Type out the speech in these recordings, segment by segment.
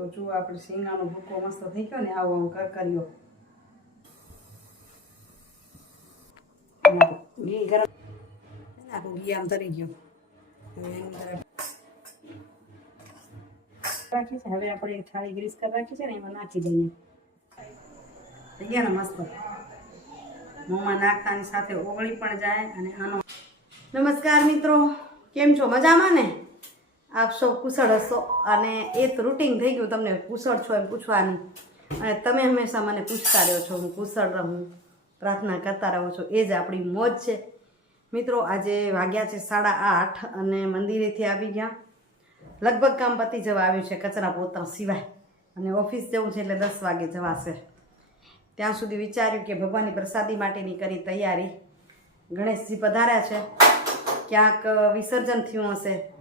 તો જો આપણે શીંગાનો ભૂકો મસ્ત થઈ ગયો ને, આવો આમ કરકરીઓ ઘી ગરમ આખું ઘી આમ તરી ગયું. રાખી છે. હવે આપણે એક થાળી ગ્રીસ કરી રાખી છે ને, એમાં નાખી દઈએ. થઈ ગયા ને મસ્ત. મોંમાં નાખતાની સાથે ઓગળી પણ જાય અને આનો નમસ્કાર મિત્રો, કેમ છો? મજામાં ને? આપ સૌ કુશળ હશો અને એ તો રૂટીન થઈ ગયું તમને. કુશળ છો એમ પૂછવાની. અને તમે હંમેશા મને પૂછતા રહ્યો છો, હું કુશળ રહું, પ્રાર્થના કરતા રહો છો. એ જ આપણી મોજ છે. મિત્રો, આજે વાગ્યા છે સાડા આઠ અને મંદિરેથી આવી ગયા. લગભગ કામ પતી જવા આવ્યું છે કચરા પોતા સિવાય. અને ઓફિસ જવું છે એટલે દસ વાગે જવાશે. ત્યાં સુધી વિચાર્યું કે ભગવાનની પ્રસાદી માટેની કરી તૈયારી. ગણેશજી પધાર્યા છે. ક્યાંક વિસર્જન થયું હશે.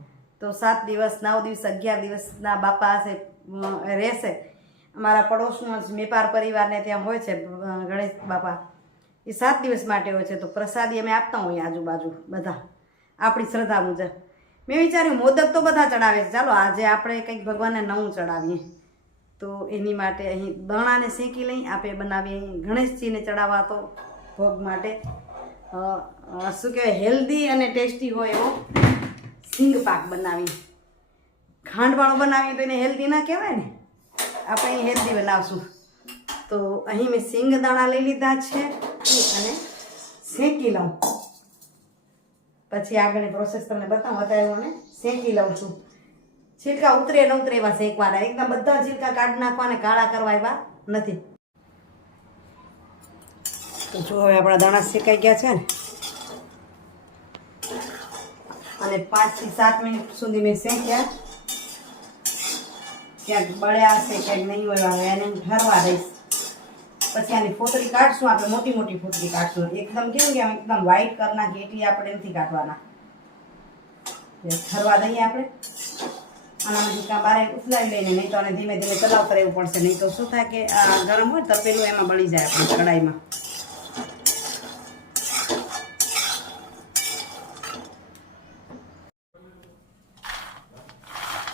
તો સાત દિવસ, નવ દિવસ, અગિયાર દિવસના બાપા હશે રહેશે. અમારા પડોશમાં જ મેપાર પરિવારને ત્યાં હોય છે ગણેશ બાપા. એ સાત દિવસ માટે હોય છે, તો પ્રસાદી અમે આપતા હોઈએ આજુબાજુ બધા. આપણી શ્રદ્ધા મુજબ. મેં વિચાર્યું, મોદક તો બધા ચડાવે છે. ચાલો, આજે આપણે કંઈક ભગવાનને નવું ચડાવીએ. તો એની માટે અહીં દણાને શેકી લઈ આપણે બનાવીએ ગણેશજીને ચડાવવા તો ભોગ માટે. શું કહેવાય, હેલ્ધી અને ટેસ્ટી હોય એવો. સિંગ પાક બનાવી. ખાંડવાળો બનાવીએ તો એને હેલ્ધી ના કહેવાય ને? આપણે હેલ્ધી બનાવશું. તો અહીં મેં સિંગ દાણા લઈ લીધા છે અને શેકી લઉં. પછી આગળની પ્રોસેસ તમને બતાવું. અત્યારે હું શેકી લઉં છું. છિલકા ઉતરે ન ઉતરે એવા શેકવાના. એકદમ બધા છિલકા કાઢી નાખવાને, કાળા કરવા એવા નથી. તો જો હવે આપણા દાણા શેકાઈ ગયા છે ને? અને પાંચથી સાત મિનિટ સુધી મેં શેક્યા. ક્યાંક બળ્યા હશે, ક્યાંક નહીં હોય હવે એને ઠરવા દઈશ. પછી આની ફોતરી કાઢશું, આપણે મોટી મોટી ફોતરી કાઢશું. એકદમ કેવું કે એકદમ વ્હાઈટ કરી નાખીએ એટલી આપણે નથી કાઢવાના. ઠરવા દઈએ આપણે. આનામાંથી કાં બારે ઉથલાવી લઈને, નહીં તો આને ધીમે ધીમે ચલાવતા રહેવું પડશે. નહીં તો શું થાય કે આ ગરમ હોય તપેલું એમાં બળી જાય આપણે કઢાઈમાં.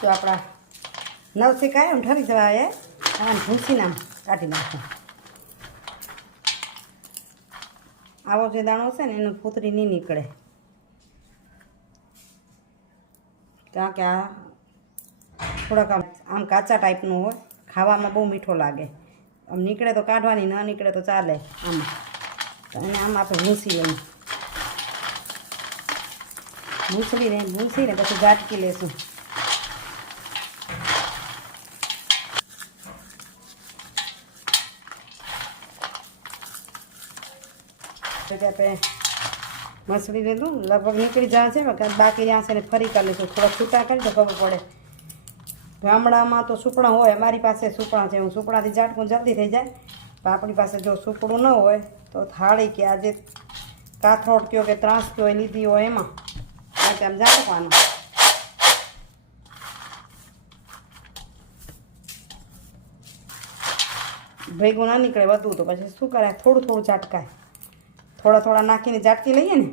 તો આપણા નવથી કાયમ ઠરી જવા એ. આમ ભૂસીને આમ કાઢી નાખશું આવો જે દાણો છે ને એનું ફૂતરી નહીં નીકળે. કારણ કે આ થોડાક આમ કાચા ટાઈપનું હોય. ખાવામાં બહુ મીઠો લાગે. આમ નીકળે તો કાઢવાની, ન નીકળે તો ચાલે આમ. એને આમ આપણે ભૂસી લઈએ ભૂસડીને ભૂંસીને પછી ગાંઠકી લેશું. એટલે આપણે મસળી લીધું, લગભગ નીકળી જાય છે બાકી બાકી છે ને ફરી કરી લઈશું થોડા છૂટા કરી તો ખબર પડે. ગામડામાં તો સૂપણા હોય, અમારી પાસે સૂપણા છે, હું સૂપણાથી ઝાટકું જલ્દી થઈ જાય. પણ આપણી પાસે જો સુપડું ન હોય, તો થાળી કે આજે કાથરોટ કયો કે ત્રાસ કયો લીધી હોય એમાં. આજે આમ ઝાટકવાનું. ભેગું ના નીકળે વધુ તો પછી શું કરાય? થોડું થોડું ઝાટકાય. થોડા થોડા નાખીને ઝાટકી લઈએ ને.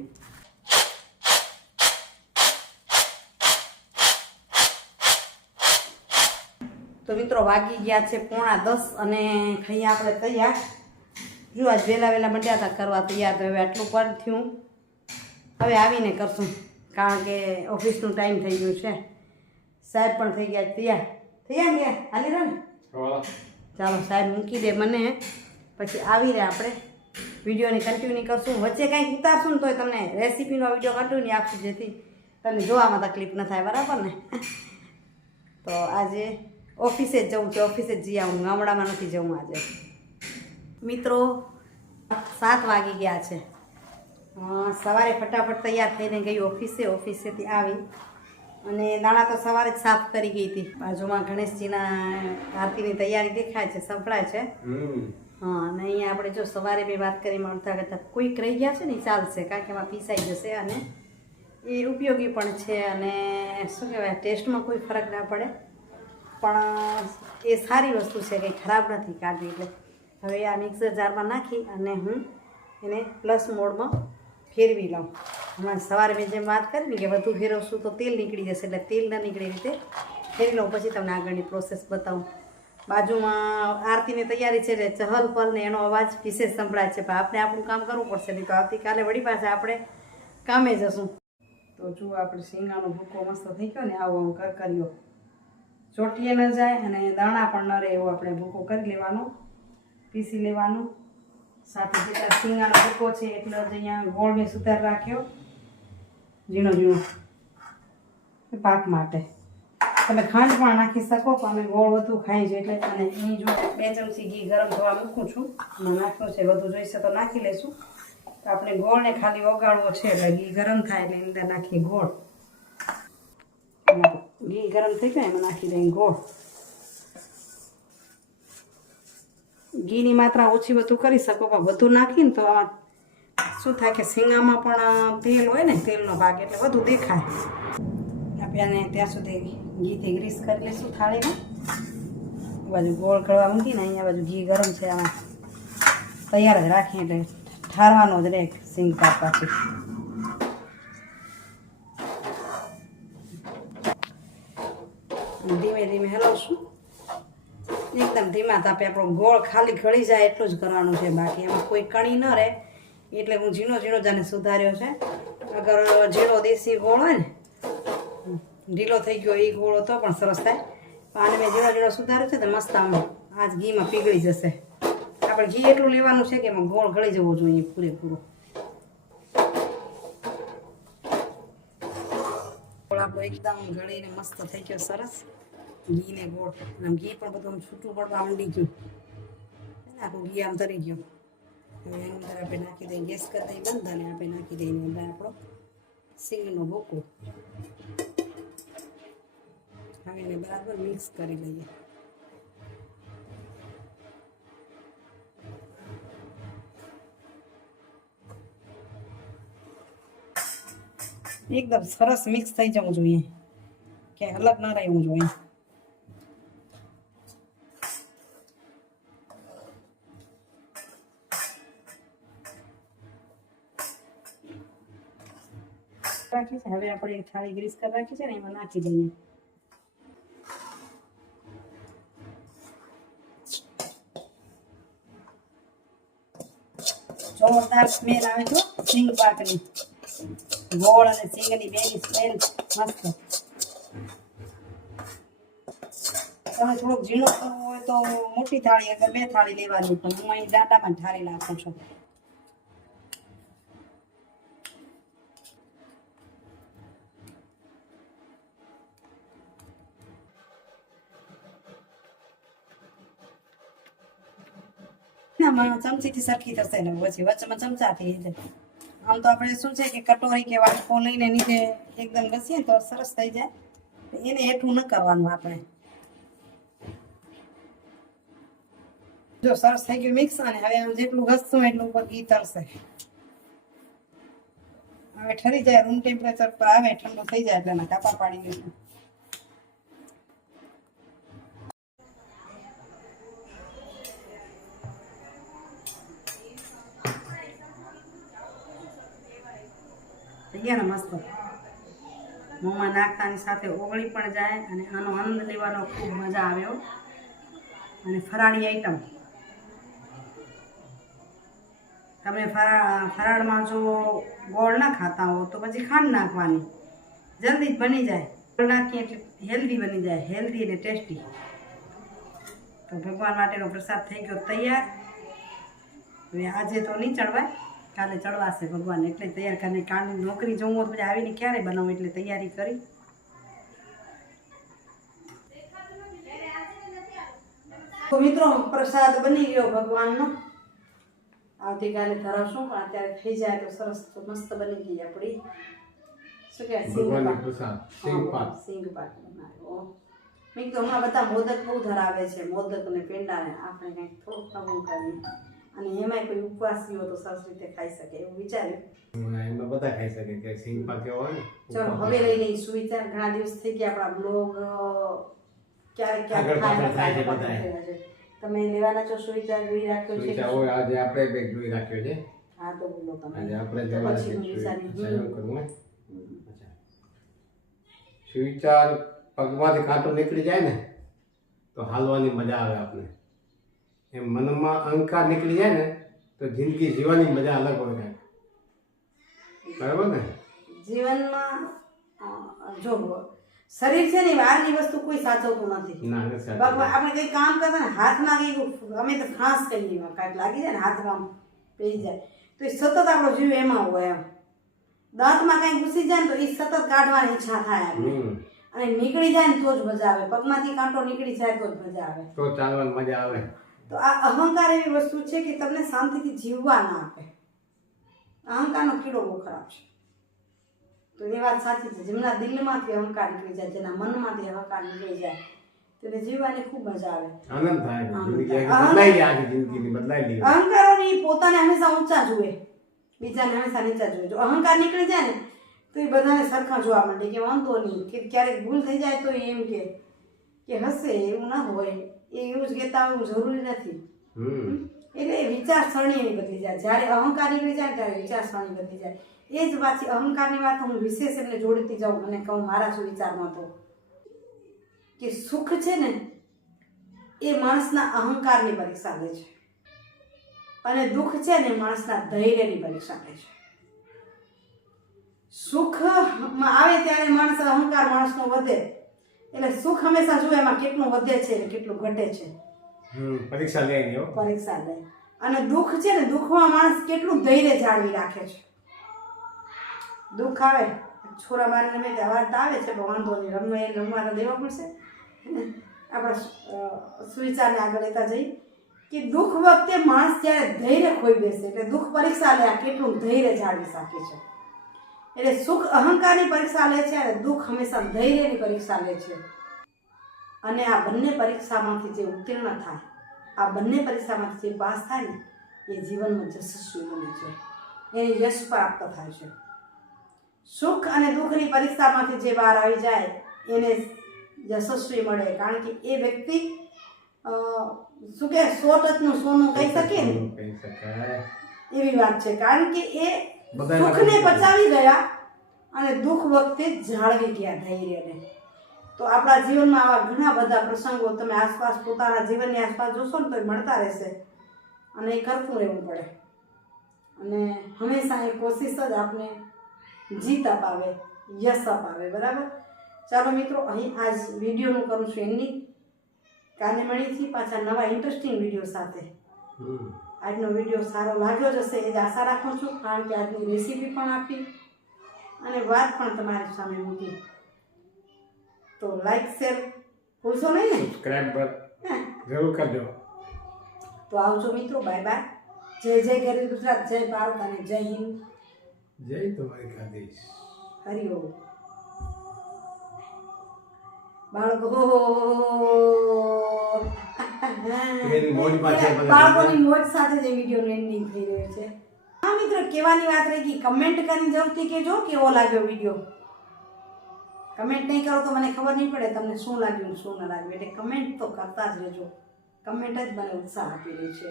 તો મિત્રો વાગી ગયા છે પોણા દસ અને ખાઈએ આપણે તૈયાર. જો આજ વહેલા વહેલા મંડ્યા હતા કરવા તૈયાર તો હવે આટલું પણ થયું. હવે આવીને કરશું કારણ કે ઓફિસનું ટાઈમ થઈ ગયું છે. સાહેબ પણ થઈ ગયા તૈયાર. તૈયાર ગયા હાલી રહ્યો ને? ચાલો સાહેબ મૂકી દે મને. પછી આવીને આપણે વિડીયોને કન્ટિન્યુ કરશું. વચ્ચે કંઈક ઉતારશું ને તોય તમને રેસીપીનો વીડિયો કન્ટિન્યુ આપશું, જેથી તમને જોવામાં તકલીફ ન થાય, બરાબર ને? તો આજે ઓફિસે જ જવું છે, ઓફિસે જ જઈ આવું ગામડામાં નથી જવું આજે. મિત્રો, સાત વાગી ગયા છે. સવારે ફટાફટ તૈયાર થઈને ગઈ ઓફિસે. ઓફિસેથી આવી અને દાણા તો સવારે જ સાફ કરી ગઈ હતી. બાજુમાં ગણેશજીના આરતીની તૈયારી દેખાય છે, સંભળાય છે. હા, અને અહીંયા આપણે જો સવારે બી વાત કરી મળતા કરતા કોઈક રહી ગયા છે ને ચાલશે, કારણ કે એમાં પીસાઈ જશે અને એ ઉપયોગી પણ છે અને શું કહેવાય, ટેસ્ટમાં કોઈ ફરક ના પડે. પણ એ સારી વસ્તુ છે કંઈ ખરાબ નથી કાઢવી, એટલે હવે આ મિક્સર જારમાં નાખી અને હું એને પ્લસ મોડમાં ફેરવી લઉં. હમણાં સવારે મેં જેમ વાત કરી ને કે વધુ ફેરવશું તો તેલ નીકળી જશે, એટલે તેલ ન નીકળે રીતે ફેરી લઉં, પછી તમને આગળની પ્રોસેસ બતાવું. બાજુમાં આરતીની તૈયારી છે એટલે ચહલ પલ ને એનો અવાજ વિશેષ સંભળાય છે પણ આપણે આપણું કામ કરવું પડશે નહીં તો આવતીકાલે વળી પાસે આપણે કામે જશું. તો જુઓ આપણે શીંગાનો ભૂકો મસ્ત થઈ ગયો ને આવો આમ કર્યો ચોટીએ ન જાય અને દાણા પણ ન રહે એવો આપણે ભૂકો કરી લેવાનો, પીસી લેવાનો. સાથે જેટલા શીંગાનો ભૂકો છે એટલો જ અહીંયા ગોળ મેં સુધાર રાખ્યો. ઝીણો ઝીણો. પાક માટે. તમે ખાંડ પણ નાખી શકો, પણ અમે ગોળ વધુ ખાઈ છે એટલે અને અહીં જો બે ચમચી ઘી ગરમ થવા મૂકું છું. અને નાખ્યું છે, વધુ જોઈશે તો નાખી લઈશું તો આપણે ગોળને ખાલી ઓગાળવો છે, એટલે ઘી ગરમ થાય એટલે અંદર નાખીએ ગોળ. ઘી ગરમ થઈ જાય, એમાં નાખી દઈએ ગોળ. ઘીની માત્રા ઓછી વધુ કરી શકો, પણ વધુ નાખીને તો આમાં શું થાય કે શીંગામાં પણ તેલ હોય ને, તેલનો ભાગ એટલે વધુ દેખાય. આપણે આને ત્યાં સુધી ઘીથી ગ્રીસ કરી લઈશું થાળીમાં. બાજુ ગોળ કરવા મૂકીને અહીંયા બાજુ ઘી ગરમ છે, આમાં તૈયાર જ રાખીએ એટલે ઠારવાનો જ રહે સિંગ પાકવાથી ધીમે ધીમે હલાવશું. એકદમ ધીમા તાપે આપણો ગોળ ખાલી ગળી જાય એટલું જ કરવાનું છે બાકી. એમાં કોઈ કણી ન રહે. એટલે હું ઝીણો ઝીણો જાને સુધાર્યો છે. અગર ઝીણો દેશી ગોળ હોય ને ઢીલો થઈ ગયો, એ ગોળો હતો પણ સરસ થાય. આને મેં જેવા જેવા સુધાર્યો છે તો મસ્ત આમ આજ ઘીમાં પીગળી જશે. આપણે ઘી એટલું લેવાનું છે કે એમાં ગોળ ગળી જવો જોઈએ પૂરેપૂરો. આપણો એકદમ ગળીને મસ્ત થઈ ગયો, સરસ. ઘી ને ગોળ આમ ઘી પણ બધું છૂટું પડવા માંડી ગયું. આખું ઘી આમ તરી ગયું. હવે એની અંદર આપણે નાખી દઈએ, ગેસ કરી દઈએ બંધ, અને આપણે નાખી દઈએ અંદર આપણો સિંગનો ભૂકો હવે એને બરાબર મિક્સ કરી લઈએ એકદમ સરસ મિક્સ થઈ જવું જોઈએ કે અલગ ન રહેવું જોઈએ રાખી છે, હવે આપણે એક થાળી ગ્રીસ કરી રાખી છે ને, એમાં નાખી દઈએ। જોરદાર સ્મેલ આવે છે સિંગ પાકની ગોળ અને સિંગની બેની સ્મેલ મસ્ત. તમે થોડુંક ઝીણું કરવું હોય તો મોટી થાળી અગર બે થાળી લેવાની પણ હું અહીં દાંડામાં ઠારી નાખું છું. આમાં ચમચીથી સરખી થશે ને પછી વચમાં ચમચાથી આમ તો આપણે શું છે કે કટોરી કે વાટકો લઈને નીચે એકદમ ઘસીએ તો સરસ થઈ જાય. એને હેઠું ન કરવાનું આપણે. જો સરસ થઈ ગયું મિક્સ અને હવે આમ જેટલું ઘસશું એટલું ઉપર ઘી તરશે હવે ઠરી જાય રૂમ ટેમ્પરેચર પર આવે, ઠંડુ થઈ જાય એટલે કાપા પાડી દઈશું થઈ ગયા મસ્ત. મોંમાં નાખતાની સાથે ઓગળી પણ જાય અને આનો આનંદ લેવાનો ખૂબ મજા આવ્યો અને ફરાળી આઈટમ તમે ફરા, ફરાળમાં જો ગોળ ના ખાતા હો તો પછી ખાંડ નાખવાની. જલ્દી જ બની જાય. ગોળ નાખીએ એટલે હેલ્ધી બની જાય. હેલ્ધી અને ટેસ્ટી તો ભગવાન માટેનો પ્રસાદ થઈ ગયો તૈયાર. હવે આજે તો નહીં ચડવાય કાલે ચડવાશે ભગવાન એટલે તૈયાર કરીને કાલની નોકરી જવું હોય તો પછી આવીને ક્યારે બનાવું એટલે તૈયારી કરી. મિત્રો પ્રસાદ બની ગયો ભગવાનનો. આવતીકાલે ધરાવશું પણ અત્યારે થઈ જાય તો સરસ મસ્ત બની ગઈ આપણી શું કહેવાય? સિંગ પાક. બનાવ્યો મેં હમણાં બધા મોદક બહુ ધરાવે છે મોદક અને પેંડા ને આપણે કંઈક થોડુંક નવું કરીએ. અને એમાંય કોઈ ઉપવાસીઓ તો સરસ રીતે ખાઈ શકે એવું વિચાર્યું. એમાં બધા ખાઈ શકે કે સિંગ પાક હોય ચલો હવે લઈ લઈ સુવિચાર. ઘણા દિવસ થઈ ગયા આપણા બ્લોગ ક્યારેક ક્યારેક થાય છે બધા તમે લેવાના છો સુવિચાર જોઈ રાખ્યો છે સુવિચા હોય આજે આપણે બેગ જોઈ રાખ્યો છે. હા તો બોલો તમે. આજે આપણે તો લેવાના છે હમ. કરવું સુવિચાર પગમાંથી કાંટો નીકળી જાય ને તો હાલવાની મજા આવે આપણે એમ મનમાં અહંકાર નીકળી જાય ને તો જિંદગી જીવવાની મજા અલગ હોય જાય બરાબર ને? જીવનમાં જો શરીર છે ને એ બહારની વસ્તુ કોઈ સાચવતું નથી. આપણે કંઈ કામ કરતા ને હાથમાં કઈ અમે તો ફાંસ કહીએ એમાં કાંઈક લાગી જાય ને હાથમાં પેઈ જાય. તો એ સતત આપણો જીવ એમાં હોય એમ. દાંતમાં કાંઈ ઘૂસી જાય ને તો એ સતત કાઢવાની ઈચ્છા થાય અને નીકળી જાય ને તો જ મજા આવે. પગમાંથી કાંટો નીકળી જાય તો જ મજા આવે. તો ચાલવાની મજા આવે. તો આ અહંકાર એવી વસ્તુ છે કે તમને શાંતિથી જીવવા ના આપે. અહંકારનો કીડો બહુ ખરાબ છે. તો એ વાત સાચી છે. જેમના દિલમાંથી અહંકાર નીકળી જાય જેના મનમાંથી અહંકાર નીકળી જાય તેને જીવવાની ખૂબ મજા આવે. અહંકાર. પોતાને હંમેશા ઊંચા જુએ. બીજાને હંમેશા નીચા જુએ. જો અહંકાર નીકળી જાય ને તો એ બધાને સરખા જોવા માંડે કે વાંધો નહીં. કે ક્યારેક ભૂલ થઈ જાય તો એમ કે કે હશે એવું ના હોય. એ એવું જ કહેતા હોય જરૂરી નથી. એટલે એ વિચારસરણી એની બદલી જાય. જ્યારે અહંકાર નીકળી જાય ત્યારે ત્યારે વિચારસરણી બદલી જાય. એ જ પાછી અહંકારની વાત હું વિશેષ એમને જોડતી જાઉં અને કહું મારા શું વિચારમાં તો. કે સુખ છે ને એ માણસના અહંકારની પરીક્ષા લે છે. અને દુઃખ છે ને માણસના ધૈર્યની પરીક્ષા લે છે. સુખમાં આવે ત્યારે માણસ અહંકાર માણસનો વધે. એટલે સુખ હંમેશા જુએ એમાં કેટલું વધે છે અને કેટલું ઘટે છે. પરીક્ષા લે પરીક્ષા લે. અને દુઃખ છે ને દુઃખમાં માણસ કેટલું ધૈર્ય જાળવી રાખે છે. દુઃખ આવે છોરા મારે મેં વાર્તા આવે છે પણ વાંધો નહીં રમવા એ રમવા તો દેવા પડશે. આપણા સુવિચારને આગળ લેતા જઈ કે દુઃખ વખતે માણસ જ્યારે ધૈર્ય ખોઈ બેસે એટલે દુઃખ પરીક્ષા લે કેટલું ધૈર્ય જાળવી શકે છે. એટલે સુખ અહંકારની પરીક્ષા લે છે અને દુઃખ હંમેશા ધૈર્યની પરીક્ષા લે છે. અને આ બંને પરીક્ષામાંથી જે ઉત્તીર્ણ થાય આ બંને પરીક્ષામાંથી જે પાસ થાય ને એ જીવનમાં યશસ્વી બને છે. એને યશ પ્રાપ્ત થાય છે. સુખ અને દુઃખની પરીક્ષામાંથી જે બહાર આવી જાય એને યશસ્વી મળે. કારણ કે એ વ્યક્તિ શું કે સો ટચનું સોનું કહી શકીએ ને? એવી વાત છે. કારણ કે એ સુખને પચાવી ગયા અને દુઃખ વખતે જાળવી ગયા ધૈર્યને. તો આપણા જીવનમાં આવા ઘણા બધા પ્રસંગો તમે આસપાસ પોતાના જીવનની આસપાસ જોશો ને તો એ મળતા રહેશે. અને એ કરતું રહેવું પડે. અને હંમેશા એ કોશિશ જ આપને જીત અપાવે યશ અપાવે બરાબર? ચાલો મિત્રો અહીં આજ વિડીયોનું કરું છું એની કાને મળીથી પાછા નવા ઇન્ટરેસ્ટિંગ વીડિયો સાથે. આજનો વીડિયો સારો લાગ્યો જ હશે એ જ આશા રાખું છું કારણ કે આજની રેસીપી પણ આપી. અને વાત પણ તમારી સામે મૂકી. તો લાઈક શેર ભૂલશો નહીં ને? સબસ્ક્રાઇબ જરૂર કરજો. તો આવજો મિત્રો બાય બાય જય જય ગરી ગુજરાત જય ભારત અને જય હિન્દ. જય તમારી ખાધીશ હરિઓમ બાળકો એની મોજ પાછળ બાળકોની મોજ સાથે જે વીડિયો એન્ડિંગ થઈ રહ્યો છે. હા મિત્રો કહેવાની વાત રહી ગઈ. કમેન્ટ કરીને જરૂરથી કહેજો કેવો લાગ્યો વીડિયો. કમેન્ટ નહીં કરો તો મને ખબર નહીં પડે તમને શું લાગ્યું શું ન લાગ્યું. એટલે કમેન્ટ તો કરતા જ રહેજો. કમેન્ટ જ મને ઉત્સાહ આપી રહી છે.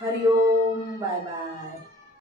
Hari Om bye bye.